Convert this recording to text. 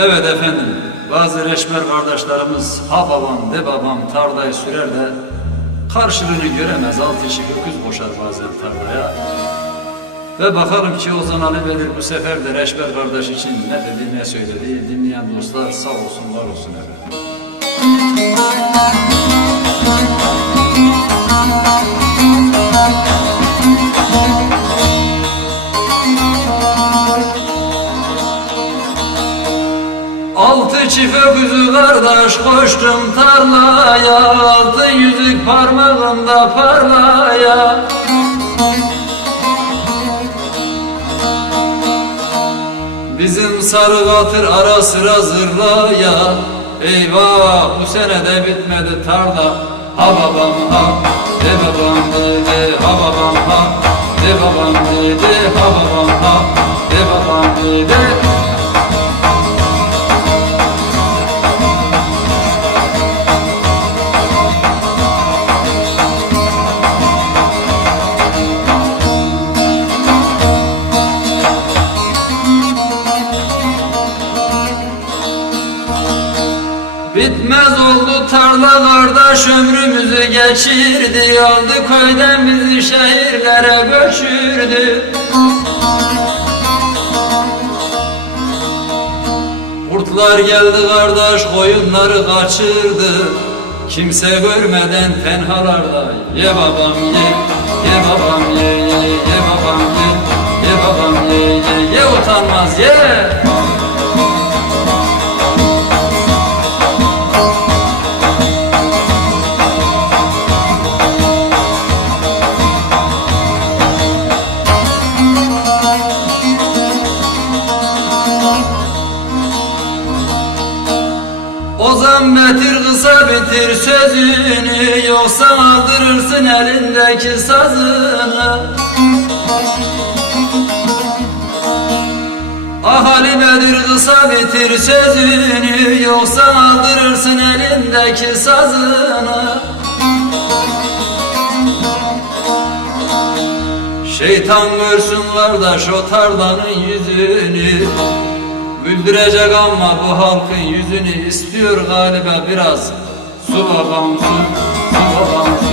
Evet efendim, bazı reşmer kardeşlerimiz ha babam de babam tarlayı sürer de karşılığını göremez, alt işi öküz boşar bazen tarlaya. Ve bakalım ki Ozan Ali Bedir bu sefer de reşmer kardeş için ne dedi ne söyledi, dinleyen dostlar sağ olsun var olsun efendim. Altı çift öküzü kardeş koştum tarlaya, altın yüzük parmağımda parlaya. Bizim sarı katır ara sıra zırlaya, eyvah bu sene de bitmedi tarla. Ha babam ha, de babam de, ha babam ha, de babam de, ha babam ha, de babam de. Bitmez oldu tarla kardeş ömrümüzü geçirdi, aldı köyden bizi şehirlere göçürdü. Kurtlar geldi kardeş koyunları kaçırdı, kimse görmeden tenhalarda ye babam ye, ye babam ye, ye babam ye, ye babam ye, ye utanmaz ye. Ozan Bedir kısa bitir sözünü, yoksa aldırırsın elindeki sazını. Ah Ali Bedir kısa bitir sözünü, yoksa aldırırsın elindeki sazını. Şeytan görsün kardeş o tarlanın yüzünü, güldürecek ama bu halkın yüzünü istiyor galiba biraz. Su babam su, su babam su.